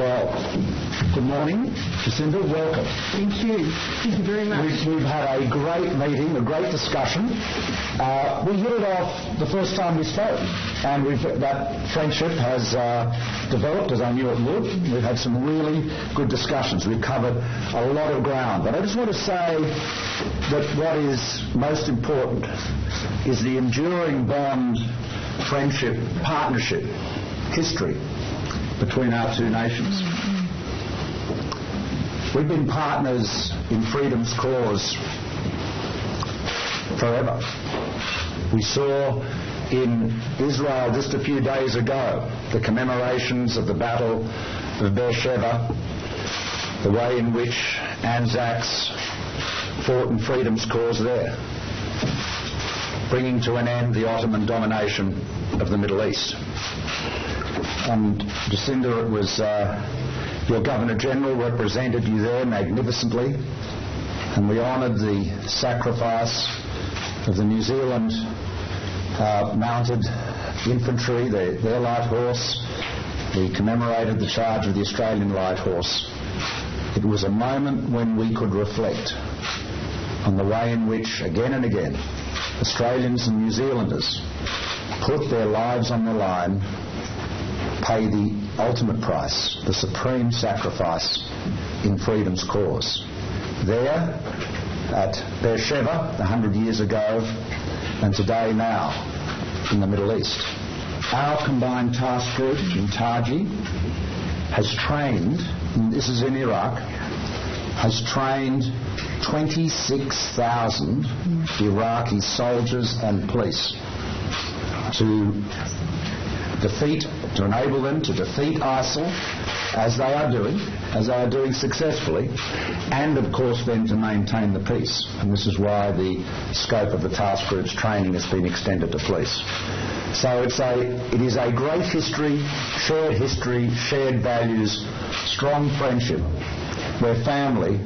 Well, good morning, Jacinda. Welcome. Thank you. Thank you very much. We've had a great meeting, a great discussion. We hit it off the first time we spoke, and that friendship has developed as I knew it would. We've had some really good discussions. We've covered a lot of ground. But I just want to say that what is most important is the enduring bond, friendship, partnership, history between our two nations. We've been partners in freedom's cause forever. We saw in Israel just a few days ago the commemorations of the Battle of Beersheba, the way in which Anzacs fought in freedom's cause there, bringing to an end the Ottoman domination of the Middle East. And Jacinda, it was your Governor-General represented you there magnificently, and we honoured the sacrifice of the New Zealand mounted infantry, their light horse. We commemorated the charge of the Australian light horse. It was a moment when we could reflect on the way in which, again and again, Australians and New Zealanders put their lives on the line, pay the ultimate price, the supreme sacrifice in freedom's cause. There, at Beersheba, 100 years ago, and today now, in the Middle East. Our combined task group in Taji has trained, and this is in Iraq, has trained 26,000 Iraqi soldiers and police to enable them to defeat ISIL, as they are doing successfully, and of course then to maintain the peace. And this is why the scope of the task group's training has been extended to police. So it is a great history, shared values, strong friendship. We're family,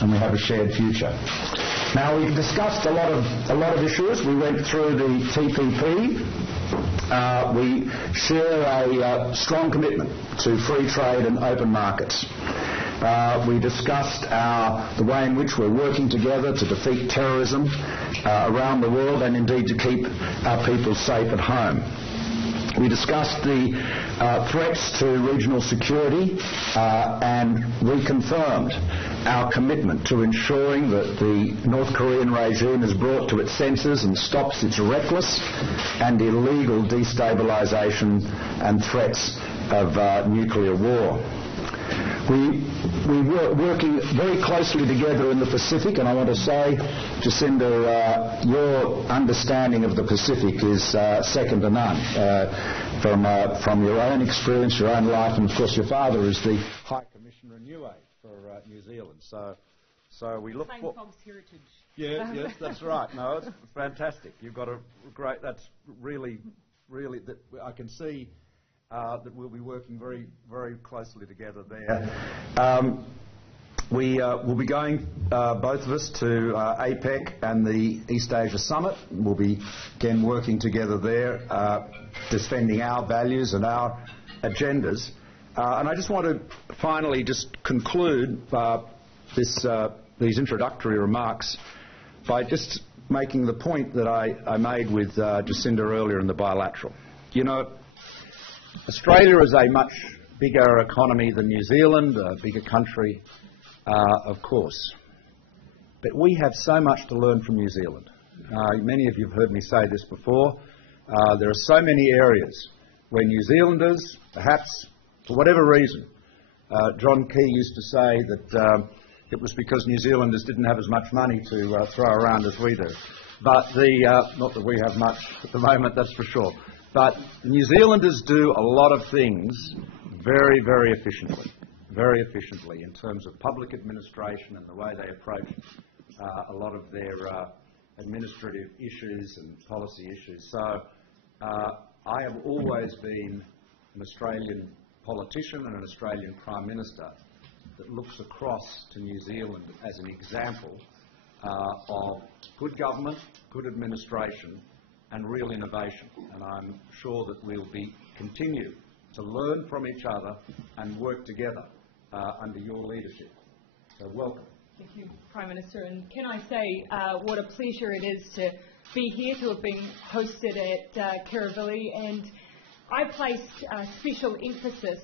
and we have a shared future. Now, we've discussed a lot of issues. We went through the TPP. We share a strong commitment to free trade and open markets. We discussed the way in which we're working together to defeat terrorism around the world and indeed to keep our people safe at home. We discussed the threats to regional security and reconfirmed our commitment to ensuring that the North Korean regime is brought to its senses and stops its reckless and illegal destabilisation and threats of nuclear war. We were working very closely together in the Pacific, and I want to say, Jacinda, your understanding of the Pacific is second to none. From your own experience, your own life, and of course your father is the High Commissioner in UA for New Zealand. So we look for heritage. Yes, that's right. No, it's fantastic. You've got a great. That's really that I can see. That we'll be working very, very closely together there. We will be going, both of us, to APEC and the East Asia Summit. We'll be, again, working together there, defending our values and our agendas. And I just want to finally just conclude these introductory remarks by just making the point that I made with Jacinda earlier in the bilateral. You know, Australia is a much bigger economy than New Zealand, a bigger country, of course. But we have so much to learn from New Zealand. Many of you have heard me say this before. There are so many areas where New Zealanders, perhaps for whatever reason, John Key used to say that it was because New Zealanders didn't have as much money to throw around as we do. But not that we have much at the moment, that's for sure. But New Zealanders do a lot of things very, very efficiently in terms of public administration and the way they approach a lot of their administrative issues and policy issues. So I have always been an Australian politician and an Australian Prime Minister that looks across to New Zealand as an example of good government, good administration, and real innovation. And I'm sure that we'll continue to learn from each other and work together under your leadership. So welcome. Thank you, Prime Minister. And can I say what a pleasure it is to be here, to have been hosted at Kirribilli. And I placed special emphasis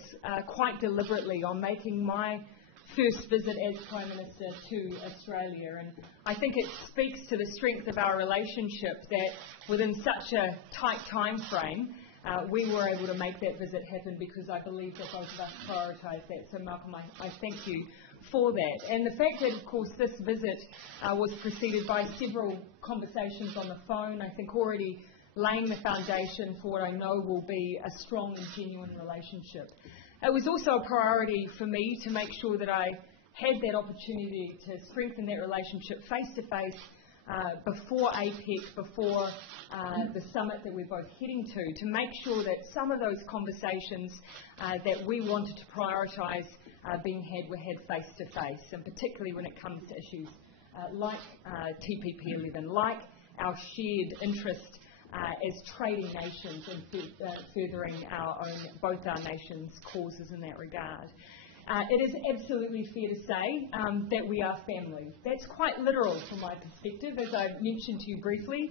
quite deliberately on making my first visit as Prime Minister to Australia. And I think it speaks to the strength of our relationship that within such a tight time frame, we were able to make that visit happen, because I believe that both of us prioritised that. So Malcolm, I thank you for that. And the fact that, of course, this visit was preceded by several conversations on the phone, I think already laying the foundation for what I know will be a strong and genuine relationship. It was also a priority for me to make sure that I had that opportunity to strengthen that relationship face-to-face before APEC, before the summit that we're both heading to make sure that some of those conversations that we wanted to prioritise being had were had face-to-face, and particularly when it comes to issues like TPP-11, like our shared interest as trading nations and furthering both our nations' causes in that regard. It is absolutely fair to say that we are family. That's quite literal from my perspective. As I mentioned to you briefly,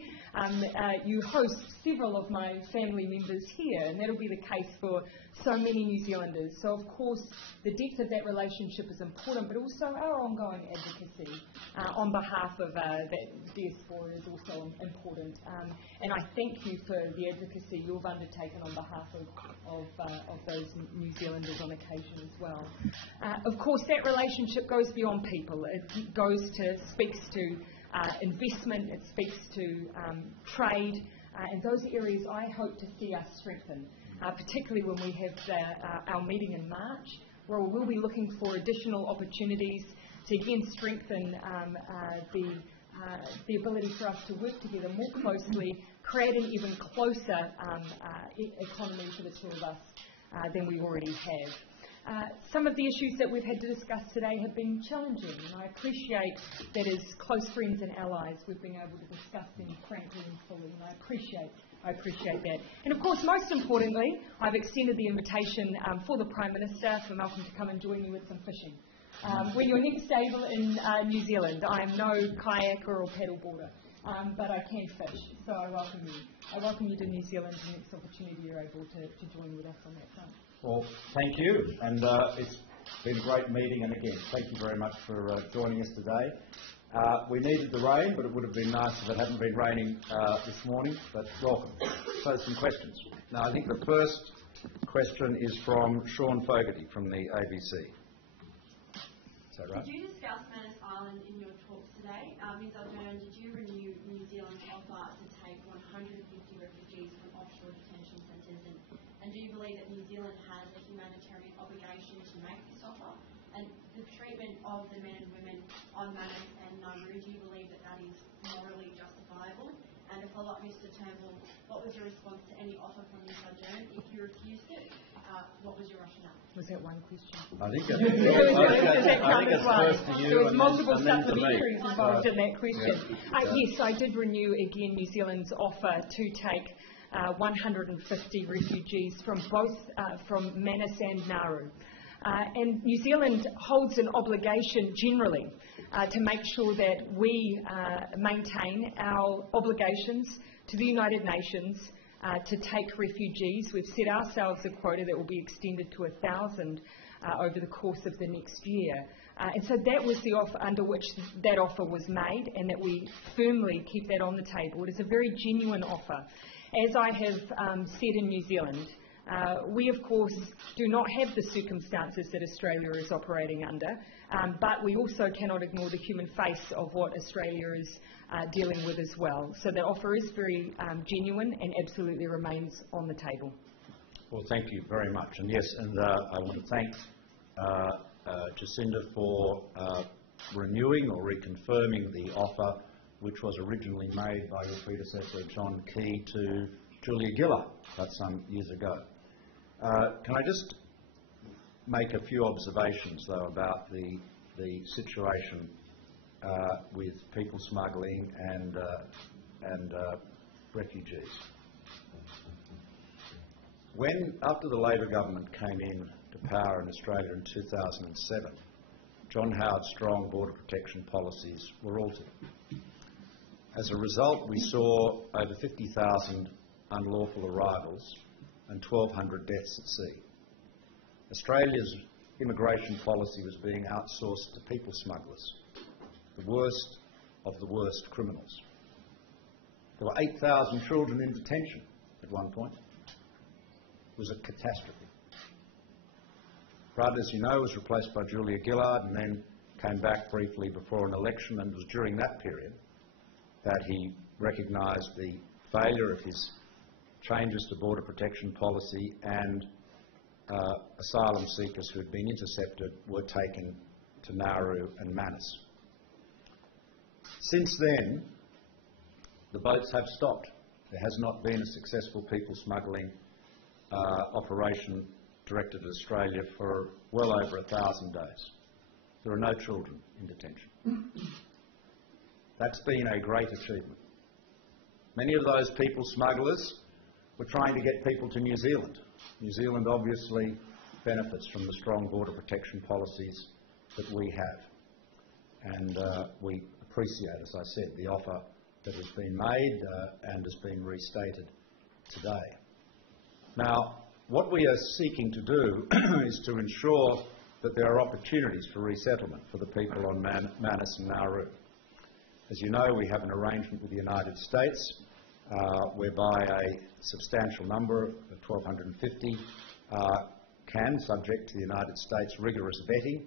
you host several of my family members here, and that'll be the case for so many New Zealanders. So, of course, the depth of that relationship is important, but also our ongoing advocacy on behalf of that diaspora is also important. And I thank you for the advocacy you've undertaken on behalf of those New Zealanders on occasion as well. Of course, that relationship goes beyond people. It speaks to investment, it speaks to trade, and those areas I hope to see us strengthen, particularly when we have our meeting in March, where we'll be looking for additional opportunities to again strengthen the ability for us to work together more closely, create an even closer economy for the two of us than we already have. Some of the issues that we've had to discuss today have been challenging, and I appreciate that as close friends and allies we've been able to discuss them frankly and fully, and I appreciate that. And of course, most importantly, I've extended the invitation for the Prime Minister, for Malcolm to come and join you with some fishing. When you're next able in New Zealand, I am no kayaker or paddleboarder, but I can fish, so I welcome you. I welcome you to New Zealand, the next opportunity you're able to join with us on that front. Well, thank you, and it's been a great meeting, and again, thank you very much for joining us today. We needed the rain, but it would have been nice if it hadn't been raining this morning, but welcome. So some questions. Now, I think the first question is from Sean Fogarty from the ABC. Is that right? Did you discuss Manus Island in your talks today? Ms Ardern, did you renew New Zealand's offer to take 150 refugees from offshore detention centres? And do you believe that New Zealand has a humanitarian obligation to make this offer? And the treatment of the men and women on Manus and Nauru, do you believe that that is morally justifiable? And to follow up Mr Turnbull, what was your response to any offer from Ms Ardern? If you refused it, what was your rationale? Was that one question? I think it's first to you. There was multiple supplementaries involved in that question. Yes, I did renew again New Zealand's offer to take 150 refugees from Manus and Nauru. And New Zealand holds an obligation generally to make sure that we maintain our obligations to the United Nations to take refugees. We've set ourselves a quota that will be extended to 1,000 over the course of the next year. And so that was the offer under which that offer was made, and that we firmly keep that on the table. It is a very genuine offer. As I have said in New Zealand, we of course do not have the circumstances that Australia is operating under, but we also cannot ignore the human face of what Australia is dealing with as well. So the offer is very genuine and absolutely remains on the table. Well, thank you very much. And yes, and I want to thank Jacinda for renewing or reconfirming the offer which was originally made by your predecessor John Key to Julia Gillard some years ago. Can I just make a few observations, though, about the situation with people smuggling and refugees? After the Labor government came in to power in Australia in 2007, John Howard's strong border protection policies were altered. As a result, we saw over 50,000 unlawful arrivals and 1,200 deaths at sea. Australia's immigration policy was being outsourced to people smugglers, the worst of the worst criminals. There were 8,000 children in detention at one point. It was a catastrophe. Rudd, as you know, was replaced by Julia Gillard and then came back briefly before an election, and it was during that period that he recognised the failure of his changes to border protection policy, and asylum seekers who had been intercepted were taken to Nauru and Manus. Since then, the boats have stopped. There has not been a successful people smuggling operation directed at Australia for well over 1,000 days. There are no children in detention. That's been a great achievement. Many of those people smugglers were trying to get people to New Zealand. New Zealand obviously benefits from the strong border protection policies that we have. And we appreciate, as I said, the offer that has been made and has been restated today. Now, what we are seeking to do is to ensure that there are opportunities for resettlement for the people on Manus and Nauru. As you know, we have an arrangement with the United States whereby a substantial number of 1,250 can, subject to the United States rigorous vetting,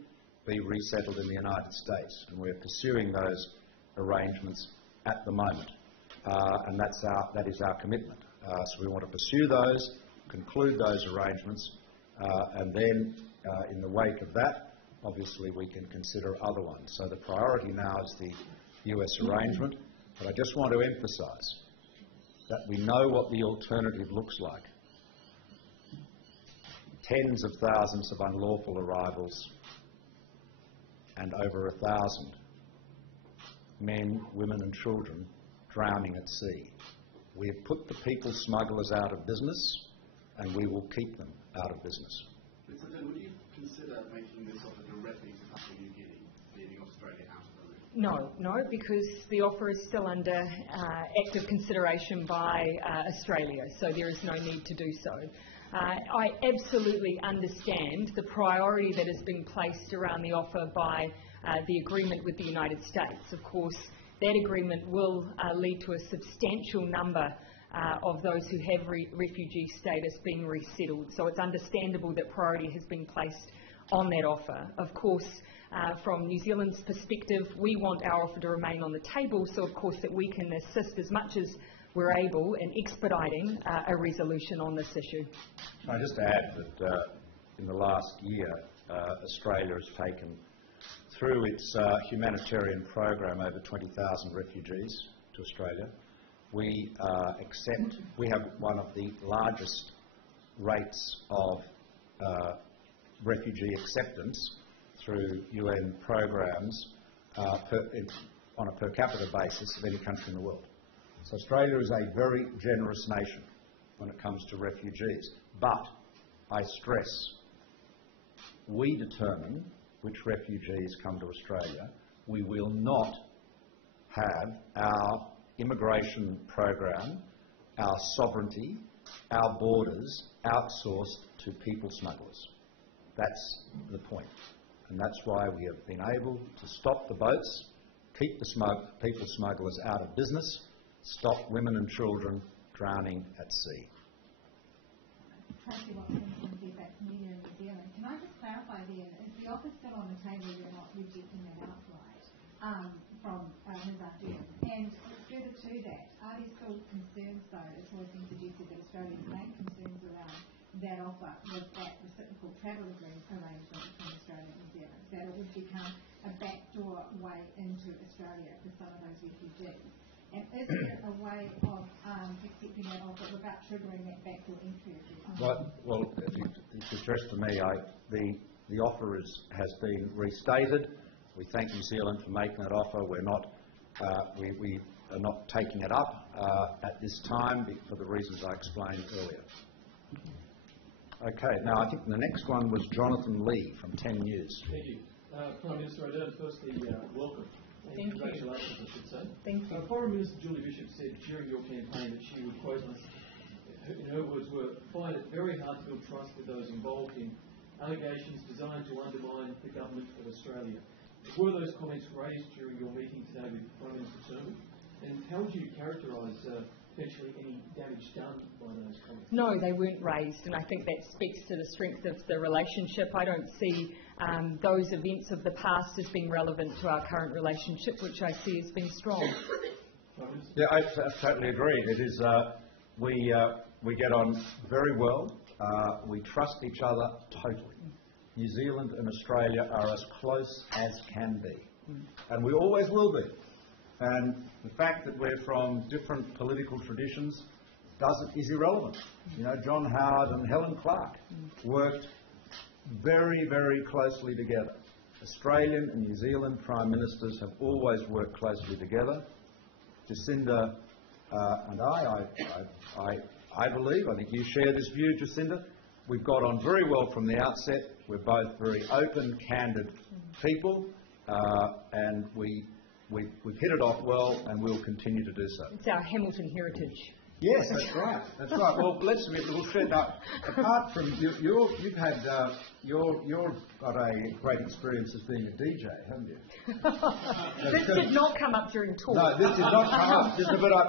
be resettled in the United States. And we're pursuing those arrangements at the moment. And that is our commitment. So we want to pursue those, conclude those arrangements, and then in the wake of that, obviously we can consider other ones. So the priority now is the US arrangement, but I just want to emphasise that we know what the alternative looks like. Tens of thousands of unlawful arrivals and over 1,000 men, women and children drowning at sea. We have put the people smugglers out of business, and we will keep them out of business. Mr. Ardern, would you consider making this offer directly to Papua New Guinea, leaving Australia out of the room? No, because the offer is still under active consideration by Australia, so there is no need to do so. I absolutely understand the priority that has been placed around the offer by the agreement with the United States. Of course, that agreement will lead to a substantial number of those who have refugee status being resettled. So it's understandable that priority has been placed on that offer. Of course, from New Zealand's perspective, we want our offer to remain on the table, so of course that we can assist as much as we're able in expediting a resolution on this issue. I just add that in the last year, Australia has taken through its humanitarian program over 20,000 refugees to Australia. We have one of the largest rates of refugee acceptance through UN programs on a per capita basis of any country in the world. So Australia is a very generous nation when it comes to refugees. But, I stress, we determine which refugees come to Australia. We will not have our immigration program, our sovereignty, our borders outsourced to people smugglers. That's the point. And that's why we have been able to stop the boats, keep the people smugglers out of business, stop women and children drowning at sea. Tracy Watson from Feedback Media in New Zealand. Can I just clarify then, is the offer still on the table, you're not rejecting that outright from Ms. Ardern? And further to that, are there still concerns though, it's always been suggested that Australia's main concerns around that offer was that reciprocal travel arrangement between Australia and New Zealand, that it would become a backdoor way into Australia for some of those refugees? And is there a way of accepting that offer without triggering that backdoor entry? Well, if it's addressed to me, the offer has been restated. We thank New Zealand for making that offer. We are not taking it up at this time for the reasons I explained earlier. Okay, now I think the next one was Jonathan Lee from 10 News. Thank you. Prime Minister Ardern, firstly, welcome. Thank you. Congratulations, I should say. Thank you. Foreign Minister Julie Bishop said during your campaign that she would, quote us, in her words were, find it very hard to build trust with those involved in allegations designed to undermine the government of Australia. Were those comments raised during your meeting today with Prime Minister Turnbull? And how would you characterise potentially any damage done by those comments? No, they weren't raised, and I think that speaks to the strength of the relationship. I don't see those events of the past as being relevant to our current relationship, which I see as being strong. Yeah, I totally agree. It is, we get on very well. We trust each other totally. New Zealand and Australia are as close as can be, and we always will be. And the fact that we're from different political traditions is irrelevant. You know, John Howard and Helen Clark worked very, very closely together. Australian and New Zealand Prime Ministers have always worked closely together. Jacinda and I believe, I think you share this view, Jacinda, we've got on very well from the outset. We're both very open, candid people, and we've hit it off well, and we'll continue to do so. It's our Hamilton heritage. Yes, that's right. That's right. Well, let's admit, we'll share now. Apart from you've had you've got a great experience as being a DJ, haven't you? This did not come up during talk. No, this did not come up.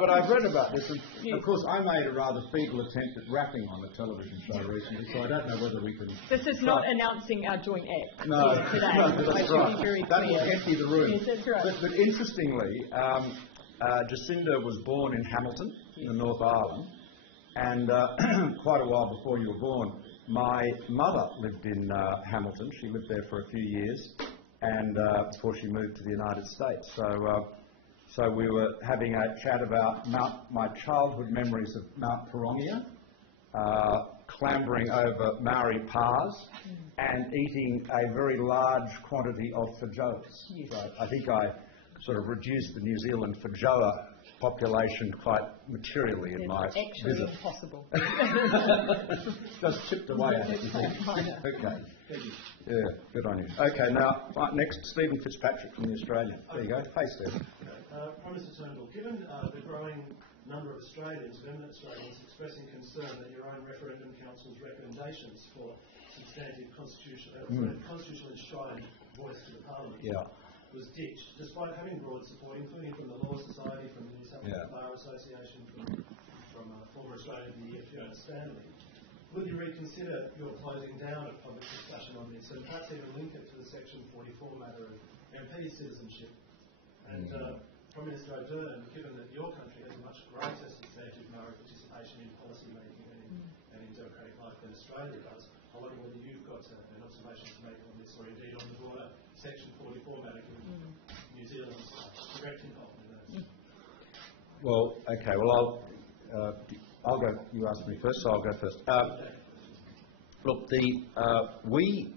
But I've read about this, and yes. Of course, I made a rather feeble attempt at rapping on a television show recently, so I don't know whether we can. This is not announcing our joint act. No, today. No, that's right. That will empty the room. Yes, that's right. But interestingly, Jacinda was born in Hamilton, in the North Island, and quite a while before you were born, my mother lived in Hamilton. She lived there for a few years, and before she moved to the United States. So we were having a chat about my childhood memories of Mount Pirongia, clambering over Maori Pas, and eating a very large quantity of feijoas. Yes. So I think I sort of reduced the New Zealand feijoa population quite materially in my visit. Actually impossible. Just chipped away at it, you think? Okay. Yeah, good on you. Okay, now, next, Stephen Fitzpatrick from The Australian. There you go. Hey, Stephen. Prime Minister Turnbull, given the growing number of Australians, permanent Australians, expressing concern that your own referendum council's recommendations for substantive constitutional enshrined voice to the Parliament was ditched, despite having broad support, including from the Law Society, from the New South Wales Bar Association, from former Australian of the Year Fiona Stanley. Will you reconsider your closing down of public discussion on this, and perhaps even link it to the Section 44 matter of MP citizenship? And Prime Minister Ardern, given that your country has a much greater substantive Maori participation in policy making and in democratic life than Australia does, I wonder whether you've got an observation to make on this, or indeed on the broader Section 44 matter, given New Zealand's direct involvement in those. Well, okay. Well, I'll go. You asked me first, so I'll go first. Look, we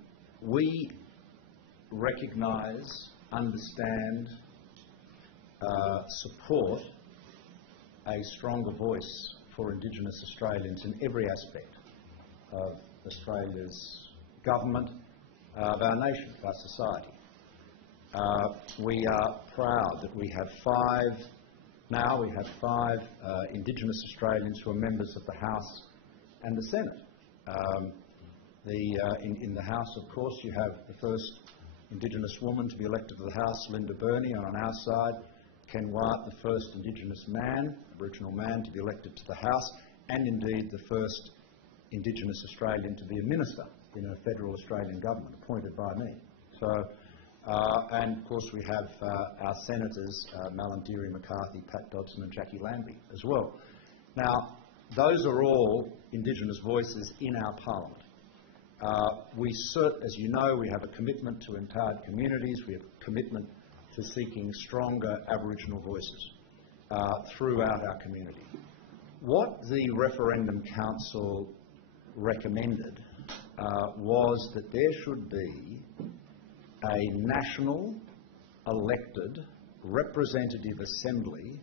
recognise, understand, support a stronger voice for Indigenous Australians in every aspect of Australia's government, of our nation, of our society. We are proud that we have five Indigenous Australians who are members of the House and the Senate. In the House, of course, you have the first Indigenous woman to be elected to the House, Linda Burney, and on our side, Ken Wyatt, the first Indigenous man, Aboriginal man, to be elected to the House, and indeed the first Indigenous Australian to be a minister in a federal Australian government, appointed by me. So, and of course we have our senators, Malarndirri McCarthy, Pat Dodson and Jackie Lambie as well. Now, those are all Indigenous voices in our Parliament. As you know, we have a commitment to empowered communities. We have a commitment to seeking stronger Aboriginal voices throughout our community. What the Referendum Council recommended was that there should be a national elected representative assembly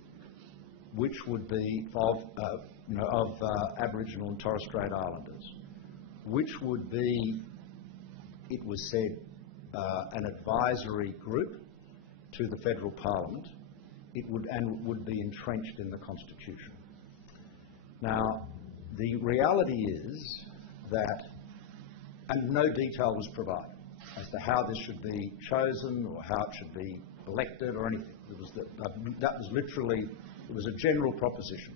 which would be of Aboriginal and Torres Strait Islanders, which would be, it was said, an advisory group to the federal parliament. It would be entrenched in the Constitution. Now, the reality is that, and no detail was provided as to how this should be chosen or how it should be elected or anything. That was literally, it was a general proposition.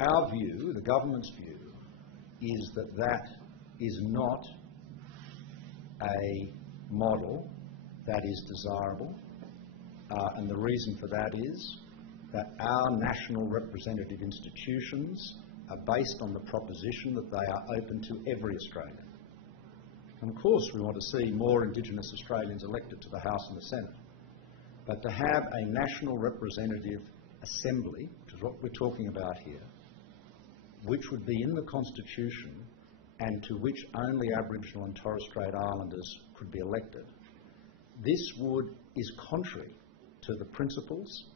Our view, the government's view, is that that is not a model that is desirable, and the reason for that is that our national representative institutions are based on the proposition that they are open to every Australian. And of course we want to see more Indigenous Australians elected to the House and the Senate, but to have a national representative assembly, which is what we're talking about here, which would be in the Constitution and to which only Aboriginal and Torres Strait Islanders could be elected, this is contrary to the principles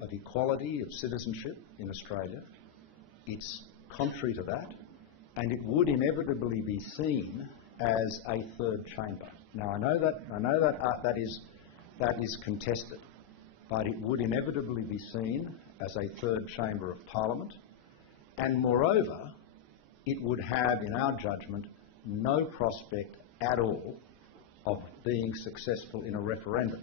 of equality of citizenship in Australia. It's contrary to that, and it would inevitably be seen as a third chamber. Now, I know that is contested, but it would inevitably be seen as a third chamber of Parliament, and moreover, it would have, in our judgment, no prospect at all of being successful in a referendum.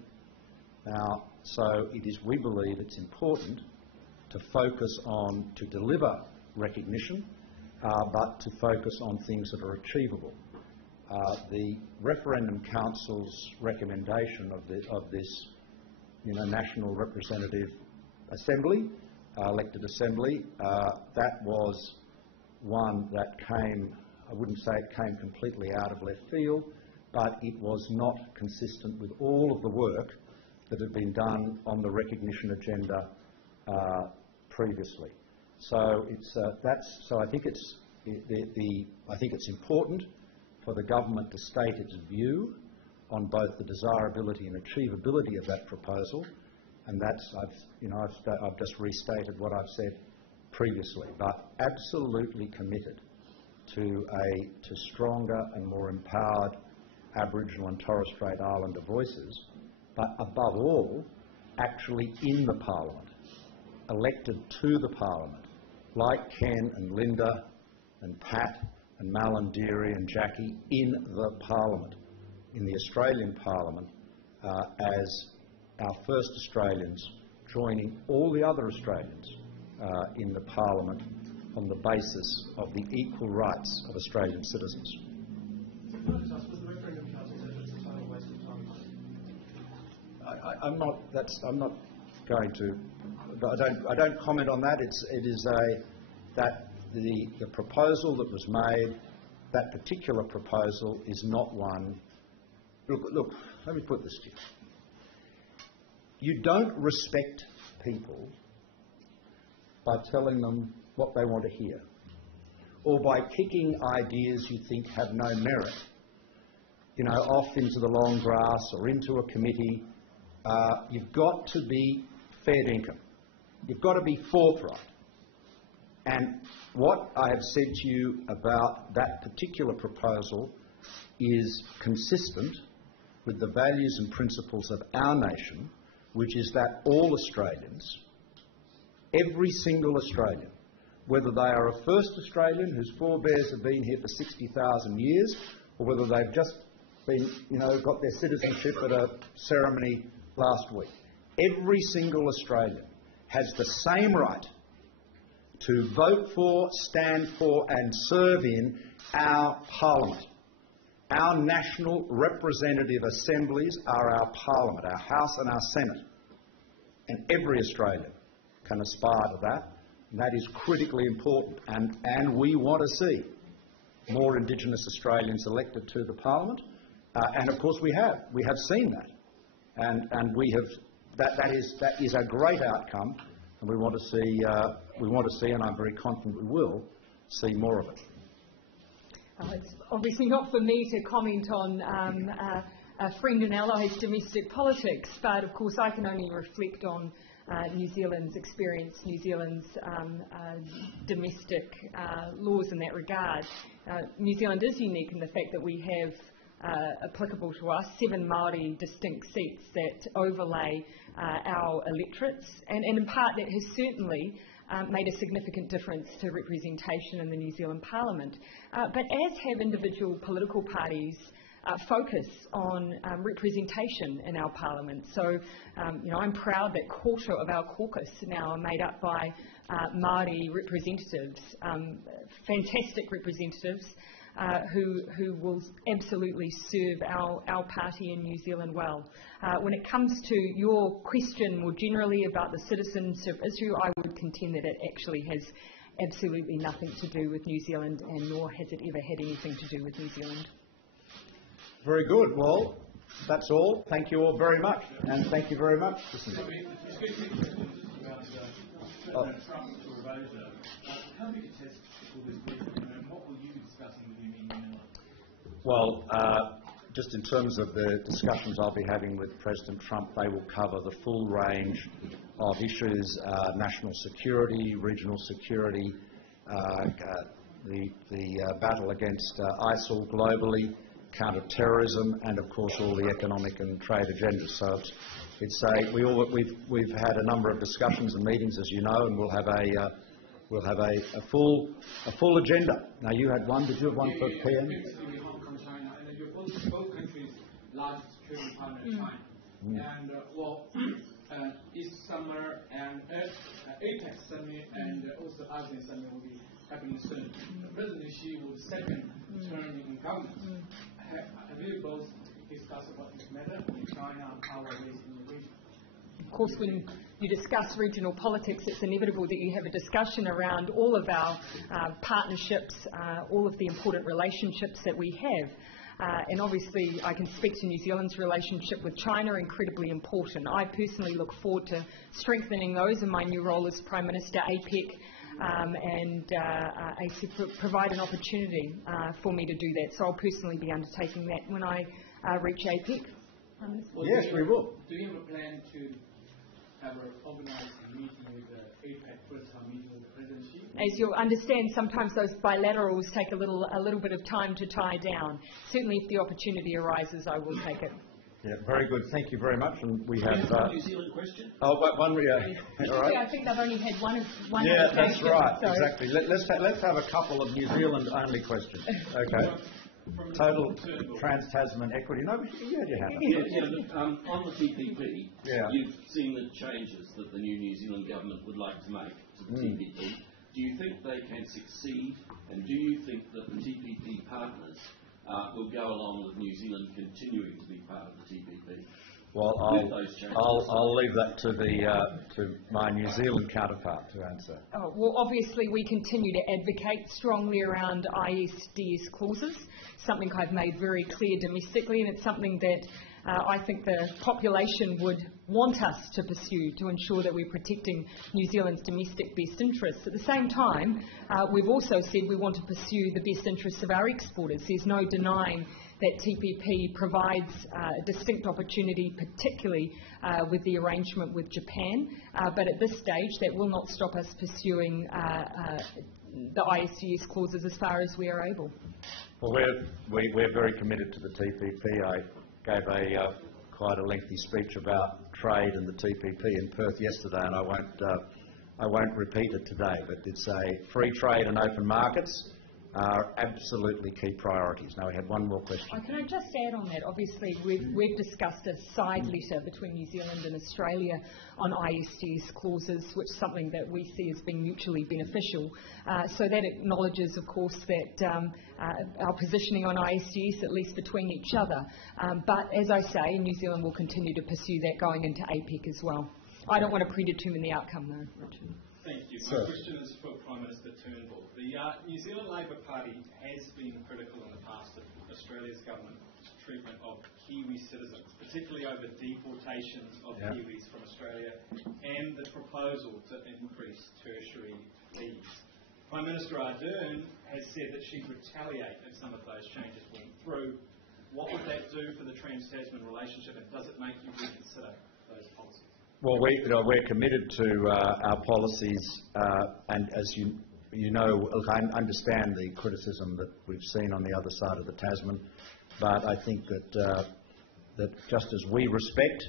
Now, so it is, we believe it's important to focus on, to deliver recognition, but to focus on things that are achievable. The Referendum Council's recommendation of this National Representative Assembly, elected assembly, that was one that came, I wouldn't say it came completely out of left field, but it was not consistent with all of the work that had been done on the recognition agenda previously. So I think it's important for the government to state its view on both the desirability and achievability of that proposal, and I've just restated what I've said previously, but absolutely committed to stronger and more empowered Aboriginal and Torres Strait Islander voices, but above all, actually in the Parliament, elected to the Parliament, like Ken and Linda and Pat and Mal and Deary and Jackie, in the Parliament, in the Australian Parliament, as our first Australians, joining all the other Australians in the Parliament on the basis of the equal rights of Australian citizens. I'm not going to. I don't comment on that. The proposal that was made, that particular proposal, is not one. Look. Let me put this to you. You don't respect people by telling them what they want to hear, or by kicking ideas you think have no merit, off into the long grass or into a committee. You've got to be fair dinkum. You've got to be forthright. And what I have said to you about that particular proposal is consistent with the values and principles of our nation, which is that all Australians, every single Australian, whether they are a first Australian whose forebears have been here for 60,000 years, or whether they've just been, got their citizenship at a ceremony last week, every single Australian has the same right to vote for, stand for and serve in our Parliament. Our national representative assemblies are our Parliament, our House and our Senate. And every Australian can aspire to that, and that is critically important. And we want to see more Indigenous Australians elected to the Parliament, and of course we have. We have seen that. And we have that is a great outcome, and we want to see, and I'm very confident we will see more of it. It's obviously not for me to comment on a friend and ally's domestic politics, but of course I can only reflect on New Zealand's experience, New Zealand's domestic laws in that regard. New Zealand is unique in the fact that we have applicable to us 7 Māori distinct seats that overlay our electorates, and in part that has certainly made a significant difference to representation in the New Zealand Parliament. But as have individual political parties focus on representation in our Parliament. So, I'm proud that 1/4 of our caucus now are made up by Māori representatives, fantastic representatives, who will absolutely serve our party in New Zealand well. When it comes to your question more generally about the citizenship issue, I would contend that it actually has absolutely nothing to do with New Zealand, and nor has it ever had anything to do with New Zealand. Very good. Well, that's all. Thank you all very much. And thank you very much. How big a test will this be, and what will you be discussing with him in Manila? Well, just in terms of the discussions I'll be having with President Trump, they will cover the full range of issues: national security, regional security, the battle against ISIL globally, counter-terrorism, and of course all the economic and trade agendas. So we've had a number of discussions and meetings, as you know, and we'll have a full agenda. Now, you had one. Did you have one for PM? Hong Kong, China, and you're both countries' largest trading partner in China. And East Summer and APEC Summit and also ASEAN Summit will be happening soon. President Xi will be second term in government. Have you both discussed about this matter in China and how it is in the region? Of course, when you discuss regional politics, it's inevitable that you have a discussion around all of our partnerships, all of the important relationships that we have. And obviously, I can speak to New Zealand's relationship with China, incredibly important. I personally look forward to strengthening those in my new role as Prime Minister. APEC and ASEAN provide an opportunity for me to do that. So I'll personally be undertaking that when I reach APEC. Yes, we will. Do you have a plan to have an organised meeting with the APEC, first-time meeting with the President Xi? As you'll understand, sometimes those bilaterals take a little bit of time to tie down. Certainly, if the opportunity arises, I will take it. Yeah, very good. Thank you very much. And we have New Zealand question. Oh, one. All right. I think I've only had one. Yeah, that's right. So. Exactly. Let's have a couple of New Zealand-only questions. Okay. Total Trans-Tasman equity. No, you had your hand up. On the TPP, you've seen the changes that the new Zealand government would like to make to the TPP. Do you think they can succeed, and do you think that the TPP partners will go along with New Zealand continuing to be part of the TPP? Well, I'll leave that to my New Zealand counterpart to answer. Oh, well, obviously we continue to advocate strongly around ISDS clauses, something I've made very clear domestically, and it's something that I think the population would want us to pursue to ensure that we're protecting New Zealand's domestic best interests. At the same time, we've also said we want to pursue the best interests of our exporters. There's no denying that TPP provides a distinct opportunity, particularly with the arrangement with Japan. But at this stage, that will not stop us pursuing the ISDS clauses as far as we are able. Well, we're very committed to the TPP. I gave quite a lengthy speech about trade and the TPP in Perth yesterday, and I won't repeat it today. But it's free trade and open markets are absolutely key priorities. Now, we had one more question. Can I just add on that? Obviously, we've discussed a side letter between New Zealand and Australia on ISDS clauses, which is something that we see as being mutually beneficial. So that acknowledges, of course, that our positioning on ISDS, at least between each other. But as I say, New Zealand will continue to pursue that going into APEC as well. I don't want to predetermine the outcome, though, Richard. Thank you. My question is for Prime Minister Turnbull. The New Zealand Labor Party has been critical in the past of Australia's government's treatment of Kiwi citizens, particularly over deportations of Kiwis from Australia and the proposal to increase tertiary fees. Prime Minister Ardern has said that she'd retaliate if some of those changes went through. What would that do for the Trans-Tasman relationship, and does it make you reconsider those policies? Well, we're committed to our policies, and as you know, look, I understand the criticism that we've seen on the other side of the Tasman, but I think that just as we respect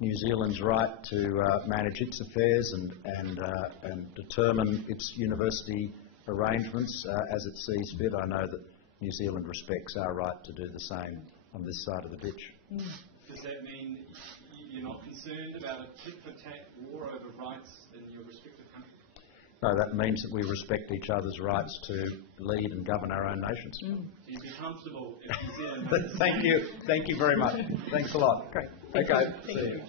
New Zealand's right to manage its affairs and determine its university arrangements as it sees fit, I know that New Zealand respects our right to do the same on this side of the ditch. Does that mean you're not concerned about a tit-for-tat war over rights in your respective countries? No, that means that we respect each other's rights to lead and govern our own nations. So you'd be comfortable if New Zealand... Thank you very much. Thanks a lot. Great. Okay. Thank you.